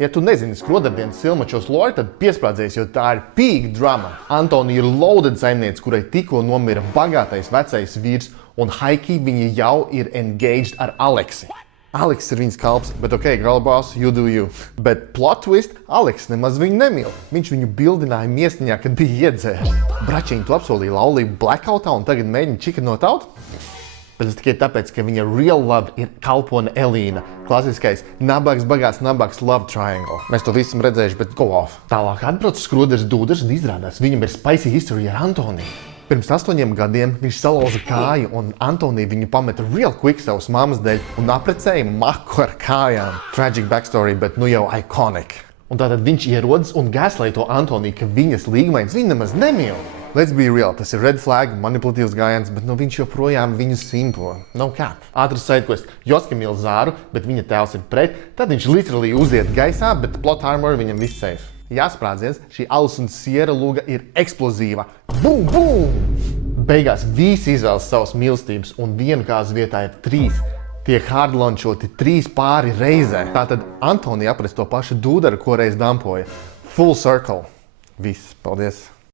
Ja tu nezini skrodardienas silmačos lore, tad piesprādzies, jo tā ir peak drama. Antonija ir loaded saimniece, kurai tikko nomira bagātais vecais vīrs, un Haiki viņa jau ir engaged ar Aleksi. Aleks ir viņas kalps, bet ok, girl boss, you do you. Bet plot twist, Aleks nemaz viņu nemīl. Viņš viņu bildināja miestiņā, kad bija iedzērs. Bračiņi tu apsolīja laulību blackoutā un tagad mēģina čikanot out? Bet tas tikai tāpēc, ka viņa real love ir kalpone Elīna. Klasiskais nabags, bagāts, nabags love triangle. Mēs to visu esam redzējuši, bet go off. Tālāk atbrauc skroders dūders un izrādās, viņam ir spicy history ar Antoniju. Pirms 8 gadiem viņš salauza kāju un Antonija viņu pameta real quick savas mammas dēļ un aprecēja maku ar kājām. Tragic backstory, bet nu jau iconic. Un tātad viņš ierodas un gaslighto Antoniju, ka viņas līgmains viņa nemaz nemīl. Let's be real, tas ir red flag, manipulatīvs gājiens, bet viņš joprojām viņu simpo. No cap. Ātrs sidequest. Joska mīl Zāru, bet viņa tēvs ir pret, tad viņš literally uziet gaisā, bet plot armor viņam viss safe. Jāsprādziens, šī alus un siera luga ir eksplozīva. Bum, bum! Beigās visi izvēlas savas mīlestības, un vienu kāzu vietā ir 3. Tiek hardlaunchoti 3 pāri reizē. Tātad Antonija apres to pašu dūdaru, ko reiz dampoja. Full circle. Viss. Paldies.